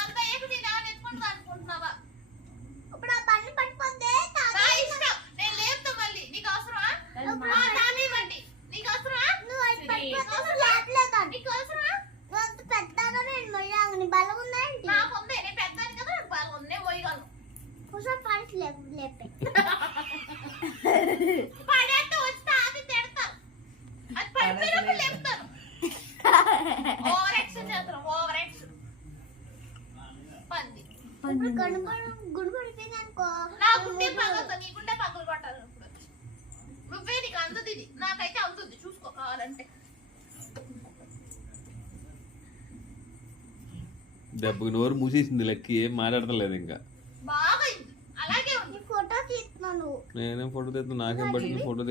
అంత ఏకు నేను ఎత్తుకుంటా అనుకుంటున్నావా? ఇప్పుడు ఆ బండి పట్టుకుంటే నా ఇష్టం, నేను లేపుతా మళ్ళీ. నీకు అవసరమా? నానివ్వండి. నీకు అవసరమా? నువ్వు అది పట్టుకుంటే లేపలేదా? నీకు అవసరమా? నువ్వు అంత పెద్దగా నేను మొయ్యాను. నీ బలం ఉందా ఏంటి? నాకు ఉంది, నేను పెద్దాను కదా, నాకు బాగా ఉంది, నేను పోయగలను. కూర్చొని పడిచి లేపే పడేస్తే వచ్చి తాగి తిడతాను. అది పడిపోయినప్పుడు లేపుతాను. ఓవర్ యాక్షన్ చేస్తాను, ఓవర్ యాక్షన్. పంది ఇప్పుడు గుడి పడిపోయింది అనుకో. నా గుండె పగలుతా, నీ గుండె పగలు కొట్టాలి ఇప్పుడు. నువ్వే, నీకు అందుతుంది ఇది, నాకైతే అవుతుంది. చూసుకో కావాలంటే. దెబ్బకి నోరు మూసేసింది లెక్కి, ఏం మాట్లాడతలేదు ఇంకా. బాగా అలాగే ఉంది. ఫోటో తీస్తున్నాను. నేనేం ఫోటో తీస్తున్నా, నాకేం పట్టింది ఫోటో